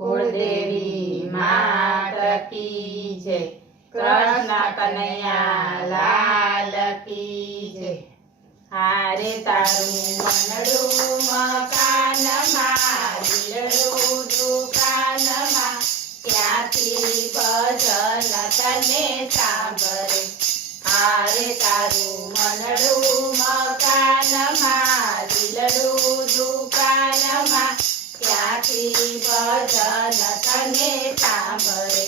કુળદેવી માત કી જય, કૃષ્ણ કનૈયા લાલ કી જય। હારે તારું મનડું મકાનમાં, દિલડું દુકાનમાં, ક્યાંથી ભજન તને સાંભળે। હારે તારું મનડું મકાનમાં, દિલડું દુકાનમાં, ક્યાંથી ભજન તને સાંભળે।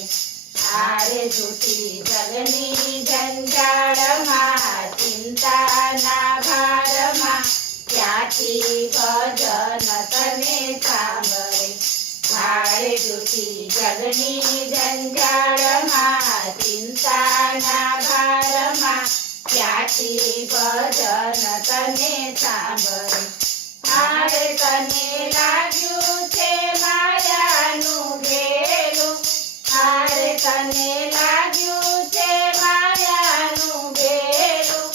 હારે જૂઠી જગની જંજાળમાં, ચિંતાના ભારમાં, ક્યાંથી ભજન તને સાંભળે। હારે જૂઠી જગની જંજાળમાં, ચિંતાના ભારમાં, ક્યાંથી ભજન તને સાંભળે। હારે તને લાગ્યું છે માયાનું ઘેલું, હારે તને લાગ્યું છે માયાનું ઘેલું,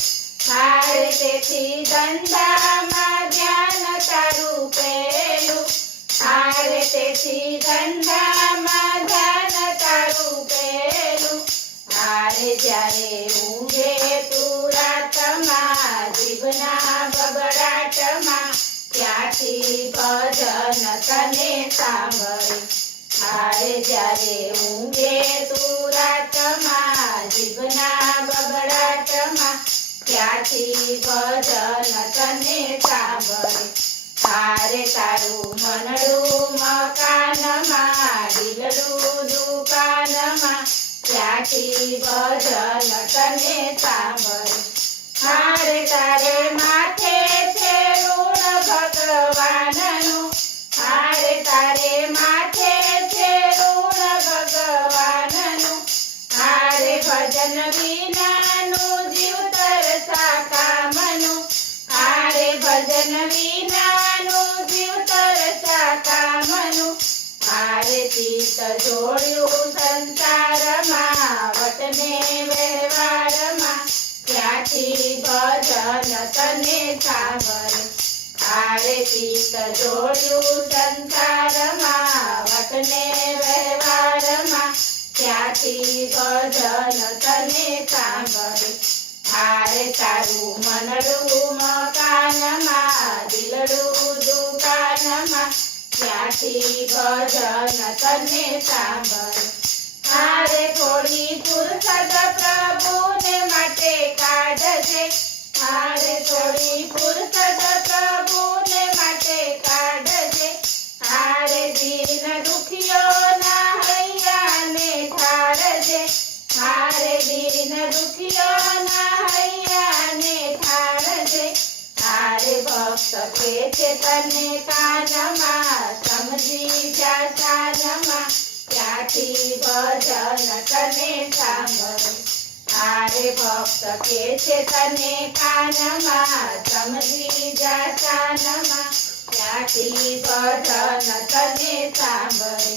હારે તેથી ધંધામાં ધ્યાન તારું પેલું, હારે તેથી ધંધામાં ધ્યાન તારું પેલું। હારે જ્યારે ઊંઘે તું રાતમાં, જીભના બબડાટમાં, ક્યાંથી ભજન તને સાંભળે। હારે જ્યારે ઊંઘે તું રાતમાં, જીભના બબડાટમાં, ક્યાંથી ભજન તને સાંભળે। હારે તારું મનડું મકાનમાં, દિલડું દુકાનમાં, ક્યાંથી ભજન તને સાંભળે। હારે તારે માથે છે ઋણ ભગવાનનું, હારે તારે માથે છે ઋણ ભગવાનનું, હારે ભજન વિનાનું જીવતર સાકામનું, હારે ભજન વિનાનું જીવતર સાકામનું। હારે ચિત્ત જોડ્યું સંસારમાં, વટને વ્યવહારમાં, ક્યાંથી ભજન તને સાંભળે। હારે ચિત્ત જોડ્યું સંસારમાં, વટને વ્યવહારમાં, ક્યાંથી ભજન તને સાંભળે। હારે તારું મનડું મકાનમાં, દિલડું દુકાનમાં, ક્યાંથી ભજન તને સાંભળે। હારે થોડી ફુરસદ પ્રભુને માટે કાઢજે, હારે થોડી ફુરસદ પ્રભુને માટે કાઢજે, હારે દીન દુખિયોના હૈયાને ઠારજે, હારે દીન દુખિયોના હૈયાને ઠારજે। હારે ભક્ત કે છે તને કાનમાં, સમજી જા સાનમાં, ક્યાંથી ભજન તને સાંભળે। હારે ભક્ત કે છે તને કાનમાં, સમજી જા સાનમાં, ક્યાંથી ભજન તને સાંભળે।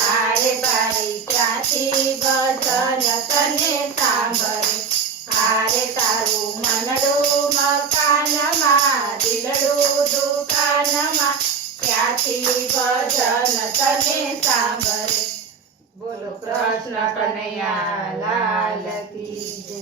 હારે ભાઈ ક્યાંથી ભજન તને સાંભળે। હારે તારું મનડું મકાનમાં, દિલડું દુકાનમાં, ક્યાંથી ભજન તને સાંભળે। બોલો કૃષ્ણ કનૈયા લાલ કી જય।